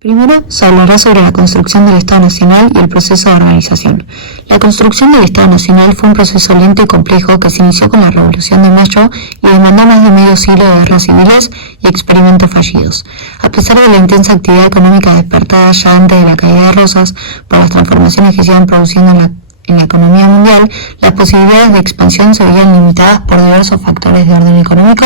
Primero, se hablará sobre la construcción del Estado Nacional y el proceso de organización. La construcción del Estado Nacional fue un proceso lento y complejo que se inició con la Revolución de Mayo y demandó más de medio siglo de guerras civiles y experimentos fallidos. A pesar de la intensa actividad económica despertada ya antes de la caída de Rosas por las transformaciones que se iban produciendo en la economía mundial, las posibilidades de expansión se veían limitadas por diversos factores de orden económico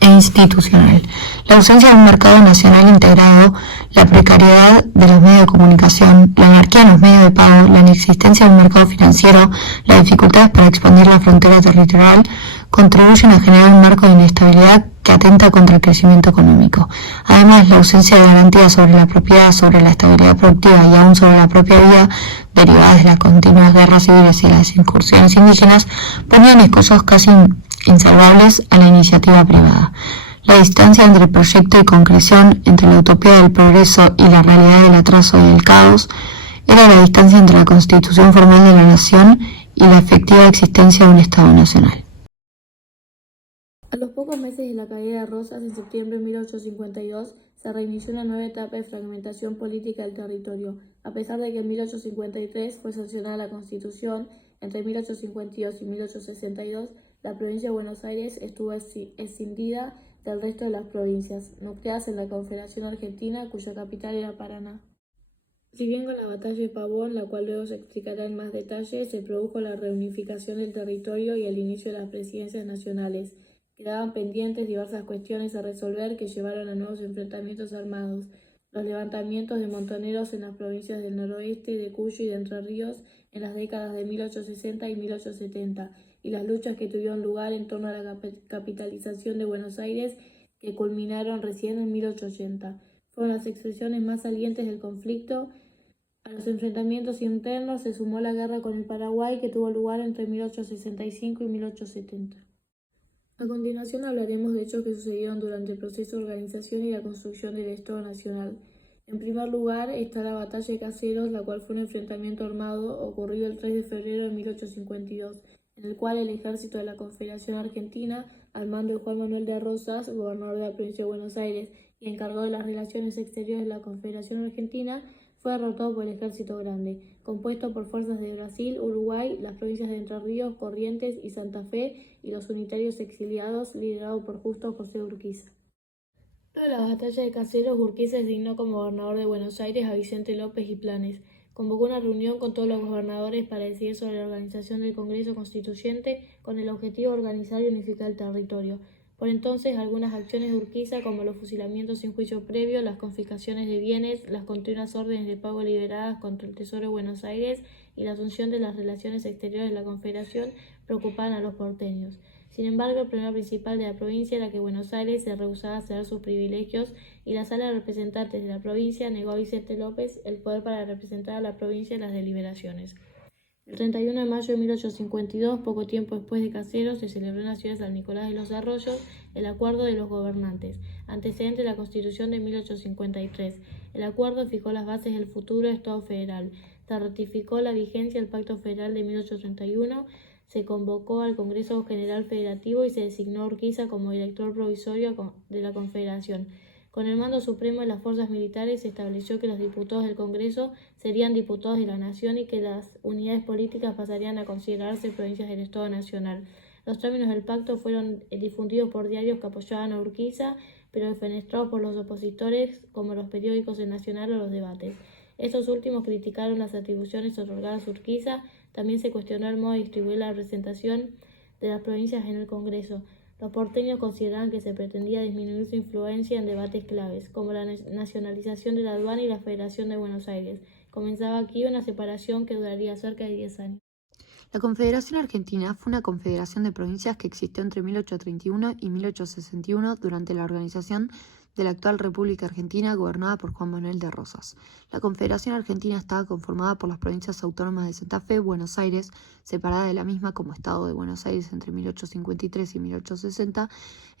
e institucional. La ausencia de un mercado nacional integrado, la precariedad de los medios de comunicación, la anarquía en los medios de pago, la inexistencia de un mercado financiero, las dificultades para expandir la frontera territorial, contribuyen a generar un marco de inestabilidad que atenta contra el crecimiento económico. Además, la ausencia de garantías sobre la propiedad, sobre la estabilidad productiva y aún sobre la propia vida, derivadas de las continuas guerras civiles y las incursiones indígenas, ponían escollos casi insalvables a la iniciativa privada. La distancia entre proyecto y concreción, entre la utopía del progreso y la realidad del atraso y el caos, era la distancia entre la constitución formal de la nación y la efectiva existencia de un Estado nacional. A los pocos meses de la caída de Rosas, en septiembre de 1852, se reinició una nueva etapa de fragmentación política del territorio. A pesar de que en 1853 fue sancionada la Constitución, entre 1852 y 1862, la provincia de Buenos Aires estuvo escindida del resto de las provincias, nucleadas en la Confederación Argentina, cuya capital era Paraná. Si bien con la batalla de Pavón, la cual luego se explicará en más detalle, se produjo la reunificación del territorio y el inicio de las presidencias nacionales, quedaban pendientes diversas cuestiones a resolver que llevaron a nuevos enfrentamientos armados, los levantamientos de montoneros en las provincias del noroeste, de Cuyo y de Entre Ríos en las décadas de 1860 y 1870, y las luchas que tuvieron lugar en torno a la capitalización de Buenos Aires, que culminaron recién en 1880. Fueron las expresiones más salientes del conflicto. A los enfrentamientos internos se sumó la guerra con el Paraguay, que tuvo lugar entre 1865 y 1870. A continuación hablaremos de hechos que sucedieron durante el proceso de organización y la construcción del Estado Nacional. En primer lugar está la Batalla de Caseros, la cual fue un enfrentamiento armado ocurrido el 3 de febrero de 1852, en el cual el ejército de la Confederación Argentina, al mando de Juan Manuel de Rosas, gobernador de la provincia de Buenos Aires y encargado de las relaciones exteriores de la Confederación Argentina, fue derrotado por el Ejército Grande, compuesto por fuerzas de Brasil, Uruguay, las provincias de Entre Ríos, Corrientes y Santa Fe y los unitarios exiliados, liderado por Justo José Urquiza. Luego de la batalla de Caseros, Urquiza designó como gobernador de Buenos Aires a Vicente López y Planes. Convocó una reunión con todos los gobernadores para decidir sobre la organización del Congreso Constituyente con el objetivo de organizar y unificar el territorio. Por entonces, algunas acciones de Urquiza, como los fusilamientos sin juicio previo, las confiscaciones de bienes, las continuas órdenes de pago liberadas contra el Tesoro de Buenos Aires y la asunción de las relaciones exteriores de la Confederación, preocupaban a los porteños. Sin embargo, el problema principal de la provincia era que Buenos Aires se rehusaba a ceder sus privilegios y la Sala de Representantes de la provincia negó a Vicente López el poder para representar a la provincia en las deliberaciones. El 31 de mayo de 1852, poco tiempo después de Caseros, se celebró en la ciudad de San Nicolás de los Arroyos el Acuerdo de los Gobernantes, antecedente de la Constitución de 1853. El acuerdo fijó las bases del futuro Estado federal. Se ratificó la vigencia del Pacto Federal de 1831, se convocó al Congreso General Federativo y se designó a Urquiza como director provisorio de la Confederación. Con el mando supremo de las fuerzas militares se estableció que los diputados del Congreso serían diputados de la Nación y que las unidades políticas pasarían a considerarse provincias del Estado Nacional. Los términos del pacto fueron difundidos por diarios que apoyaban a Urquiza, pero defenestrados por los opositores, como los periódicos El Nacional o Los Debates. Estos últimos criticaron las atribuciones otorgadas a Urquiza. También se cuestionó el modo de distribuir la representación de las provincias en el Congreso. Los porteños consideraban que se pretendía disminuir su influencia en debates claves, como la nacionalización de la aduana y la Federación de Buenos Aires. Comenzaba aquí una separación que duraría cerca de 10 años. La Confederación Argentina fue una confederación de provincias que existió entre 1831 y 1861 durante la organización de la actual República Argentina, gobernada por Juan Manuel de Rosas. La Confederación Argentina estaba conformada por las provincias autónomas de Santa Fe, Buenos Aires, separada de la misma como Estado de Buenos Aires entre 1853 y 1860,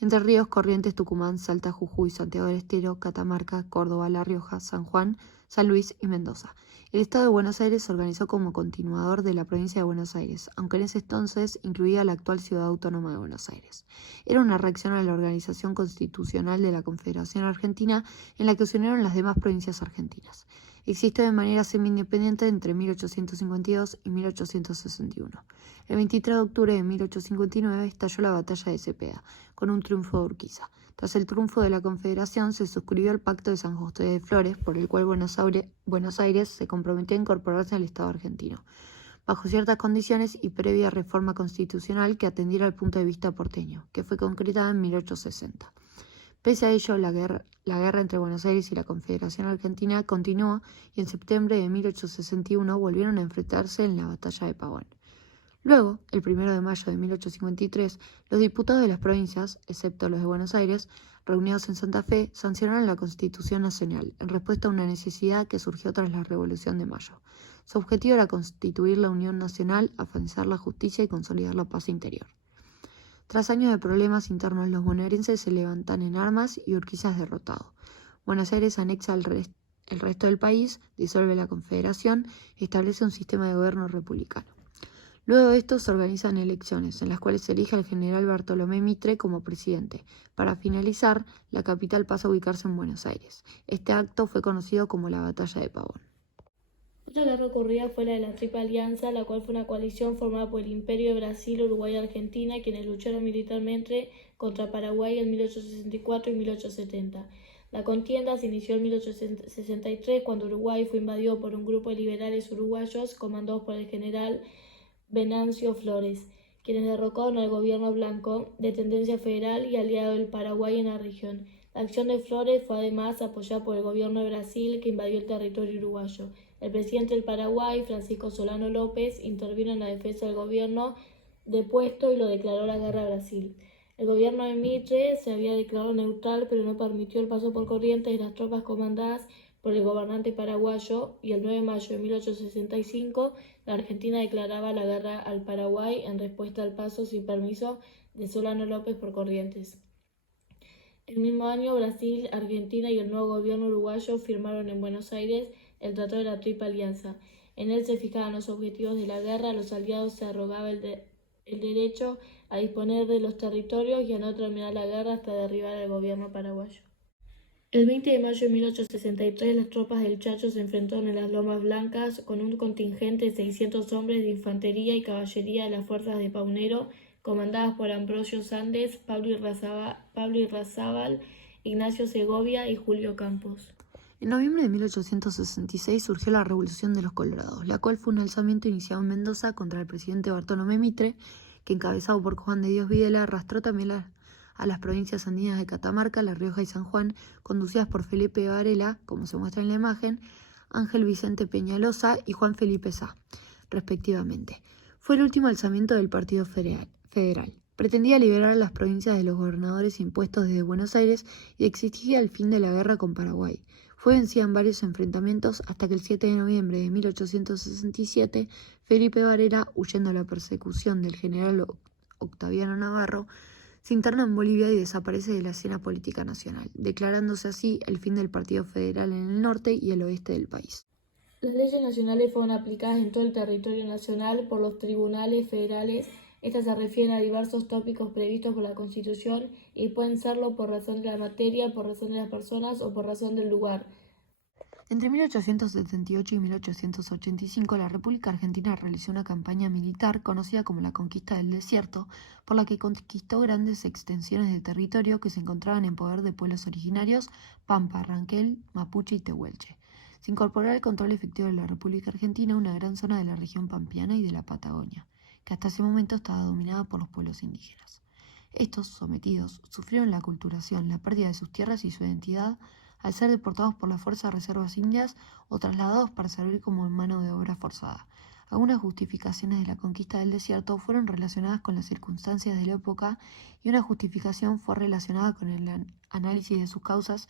Entre Ríos, Corrientes, Tucumán, Salta, Jujuy, Santiago del Estero, Catamarca, Córdoba, La Rioja, San Juan, San Luis y Mendoza. El Estado de Buenos Aires se organizó como continuador de la provincia de Buenos Aires, aunque en ese entonces incluía la actual Ciudad Autónoma de Buenos Aires. Era una reacción a la organización constitucional de la Confederación Argentina en la que se unieron las demás provincias argentinas. Existe de manera semi-independiente entre 1852 y 1861. El 23 de octubre de 1859 estalló la batalla de Cepeda, con un triunfo de Urquiza. Tras el triunfo de la Confederación se suscribió el Pacto de San José de Flores, por el cual Buenos Aires se comprometió a incorporarse al Estado argentino, bajo ciertas condiciones y previa reforma constitucional que atendiera al punto de vista porteño, que fue concretada en 1860. Pese a ello, la guerra entre Buenos Aires y la Confederación Argentina continuó y en septiembre de 1861 volvieron a enfrentarse en la Batalla de Pavón. Luego, el 1 de mayo de 1853, los diputados de las provincias, excepto los de Buenos Aires, reunidos en Santa Fe, sancionaron la Constitución Nacional en respuesta a una necesidad que surgió tras la Revolución de Mayo. Su objetivo era constituir la Unión Nacional, afianzar la justicia y consolidar la paz interior. Tras años de problemas internos, los bonaerenses se levantan en armas y Urquiza es derrotado. Buenos Aires anexa el resto del país, disuelve la Confederación y establece un sistema de gobierno republicano. Luego de esto se organizan elecciones, en las cuales se elige al general Bartolomé Mitre como presidente. Para finalizar, la capital pasa a ubicarse en Buenos Aires. Este acto fue conocido como la Batalla de Pavón. Otra guerra ocurrida fue la de la Triple Alianza, la cual fue una coalición formada por el Imperio de Brasil, Uruguay y Argentina, quienes lucharon militarmente contra Paraguay en 1864 y 1870. La contienda se inició en 1863, cuando Uruguay fue invadido por un grupo de liberales uruguayos comandados por el general Venancio Flores, quienes derrocaron al gobierno blanco de tendencia federal y aliado del Paraguay en la región. La acción de Flores fue además apoyada por el gobierno de Brasil, que invadió el territorio uruguayo. El presidente del Paraguay, Francisco Solano López, intervino en la defensa del gobierno depuesto y lo declaró la guerra a Brasil. El gobierno de Mitre se había declarado neutral, pero no permitió el paso por Corrientes de las tropas comandadas por el gobernante paraguayo, y el 9 de mayo de 1865 la Argentina declaraba la guerra al Paraguay en respuesta al paso sin permiso de Solano López por Corrientes. El mismo año, Brasil, Argentina y el nuevo gobierno uruguayo firmaron en Buenos Aires el Tratado de la Triple Alianza. En él se fijaban los objetivos de la guerra, los aliados se arrogaban el derecho a disponer de los territorios y a no terminar la guerra hasta derribar al gobierno paraguayo. El 20 de mayo de 1863 las tropas del Chacho se enfrentaron en las Lomas Blancas con un contingente de 600 hombres de infantería y caballería de las fuerzas de Paunero, comandadas por Ambrosio Sandes, Pablo Irrazábal, Ignacio Segovia y Julio Campos. En noviembre de 1866 surgió la Revolución de los Colorados, la cual fue un alzamiento iniciado en Mendoza contra el presidente Bartolomé Mitre, que encabezado por Juan de Dios Videla arrastró también a las provincias andinas de Catamarca, La Rioja y San Juan, conducidas por Felipe Varela, como se muestra en la imagen, Ángel Vicente Peñalosa y Juan Felipe Sá, respectivamente. Fue el último alzamiento del Partido Federal. Pretendía liberar a las provincias de los gobernadores impuestos desde Buenos Aires y exigía el fin de la guerra con Paraguay. Fue vencida en varios enfrentamientos hasta que el 7 de noviembre de 1867 Felipe Varela, huyendo a la persecución del general Octaviano Navarro, se interna en Bolivia y desaparece de la escena política nacional, declarándose así el fin del Partido Federal en el norte y el oeste del país. Las leyes nacionales fueron aplicadas en todo el territorio nacional por los tribunales federales. Estas se refieren a diversos tópicos previstos por la Constitución y pueden serlo por razón de la materia, por razón de las personas o por razón del lugar. Entre 1878 y 1885, la República Argentina realizó una campaña militar conocida como la Conquista del Desierto, por la que conquistó grandes extensiones de territorio que se encontraban en poder de pueblos originarios, Pampa, Ranquel, Mapuche y Tehuelche. Se incorporó al control efectivo de la República Argentina una gran zona de la región pampeana y de la Patagonia, que hasta ese momento estaba dominada por los pueblos indígenas. Estos, sometidos, sufrieron la aculturación, la pérdida de sus tierras y su identidad, al ser deportados por las fuerzas reservas indias o trasladados para servir como mano de obra forzada. Algunas justificaciones de la conquista del desierto fueron relacionadas con las circunstancias de la época y una justificación fue relacionada con el análisis de sus causas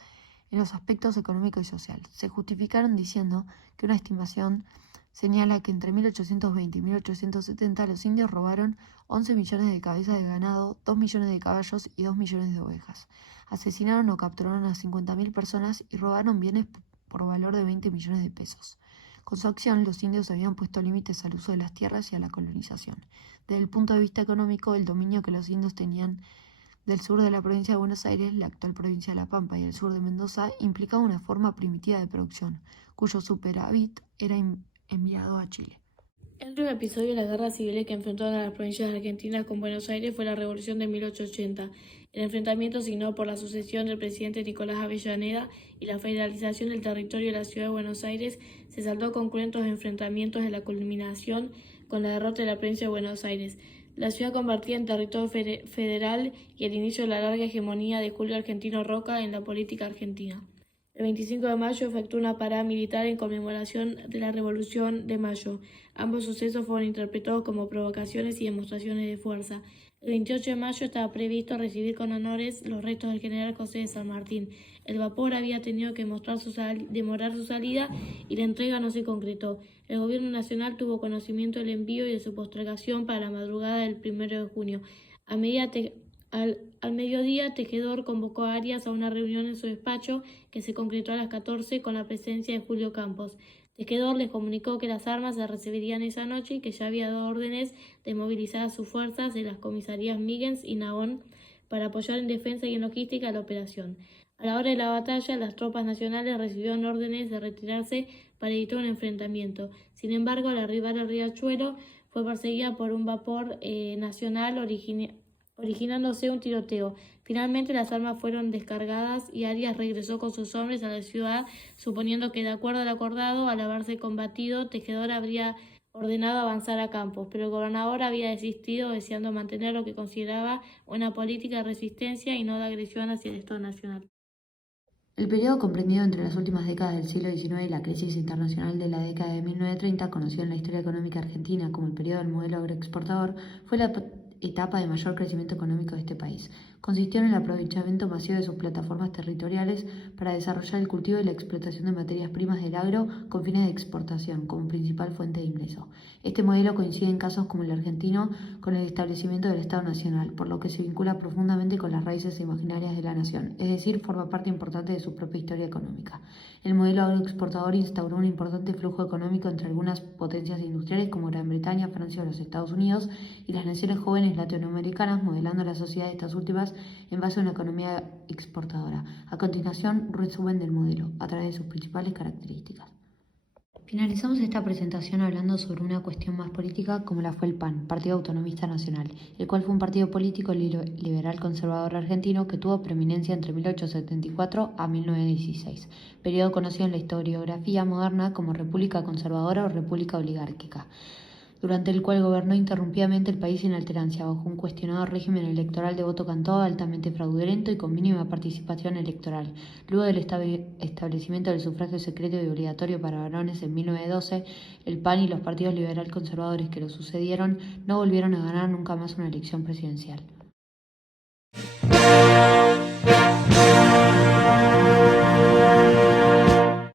en los aspectos económico y social. Se justificaron diciendo que una estimación señala que entre 1820 y 1870 los indios robaron 11 millones de cabezas de ganado, 2 millones de caballos y 2 millones de ovejas. Asesinaron o capturaron a 50.000 personas y robaron bienes por valor de 20 millones de pesos. Con su acción, los indios habían puesto límites al uso de las tierras y a la colonización. Desde el punto de vista económico, el dominio que los indios tenían del sur de la provincia de Buenos Aires, la actual provincia de La Pampa, y el sur de Mendoza, implicaba una forma primitiva de producción, cuyo superávit era enviado a Chile. El último episodio de las guerras civiles que enfrentaron a las provincias de Argentina con Buenos Aires fue la Revolución de 1880. El enfrentamiento signado por la sucesión del presidente Nicolás Avellaneda y la federalización del territorio de la ciudad de Buenos Aires se saldó con cruentos enfrentamientos de la culminación con la derrota de la provincia de Buenos Aires. La ciudad convertida en territorio federal y el inicio de la larga hegemonía de Julio Argentino Roca en la política argentina. El 25 de mayo efectuó una parada militar en conmemoración de la Revolución de Mayo. Ambos sucesos fueron interpretados como provocaciones y demostraciones de fuerza. El 28 de mayo estaba previsto recibir con honores los restos del general José de San Martín. El vapor había tenido que demorar su salida y la entrega no se concretó. El gobierno nacional tuvo conocimiento del envío y de su postergación para la madrugada del 1 de junio. Al mediodía, Tejedor convocó a Arias a una reunión en su despacho que se concretó a las 14 con la presencia de Julio Campos. Tejedor les comunicó que las armas se recibirían esa noche y que ya había dado órdenes de movilizar a sus fuerzas de las comisarías Míguez y Nahón para apoyar en defensa y en logística la operación. A la hora de la batalla, las tropas nacionales recibieron órdenes de retirarse para evitar un enfrentamiento. Sin embargo, al arribar al riachuelo, fue perseguida por un vapor nacional originándose un tiroteo. Finalmente las armas fueron descargadas y Arias regresó con sus hombres a la ciudad, suponiendo que de acuerdo al acordado, al haberse combatido, Tejedor habría ordenado avanzar a Campos, pero el gobernador había desistido, deseando mantener lo que consideraba una política de resistencia y no de agresión hacia el Estado Nacional. El periodo comprendido entre las últimas décadas del siglo XIX y la crisis internacional de la década de 1930, conocido en la historia económica argentina como el periodo del modelo agroexportador, fue la etapa de mayor crecimiento económico de este país. Consistió en el aprovechamiento masivo de sus plataformas territoriales para desarrollar el cultivo y la explotación de materias primas del agro con fines de exportación como principal fuente de ingreso. Este modelo coincide en casos como el argentino con el establecimiento del Estado Nacional, por lo que se vincula profundamente con las raíces imaginarias de la nación, es decir, forma parte importante de su propia historia económica. El modelo agroexportador instauró un importante flujo económico entre algunas potencias industriales como Gran Bretaña, Francia o los Estados Unidos y las naciones jóvenes latinoamericanas, modelando la sociedad de estas últimas en base a una economía exportadora. A continuación, resumen del modelo, a través de sus principales características. Finalizamos esta presentación hablando sobre una cuestión más política como la fue el PAN, Partido Autonomista Nacional, el cual fue un partido político liberal conservador argentino que tuvo preeminencia entre 1874 a 1916, periodo conocido en la historiografía moderna como República Conservadora o República Oligárquica, durante el cual gobernó interrumpidamente el país sin alterancia, bajo un cuestionado régimen electoral de voto cantado altamente fraudulento y con mínima participación electoral. Luego del establecimiento del sufragio secreto y obligatorio para varones en 1912, el PAN y los partidos liberal conservadores que lo sucedieron no volvieron a ganar nunca más una elección presidencial.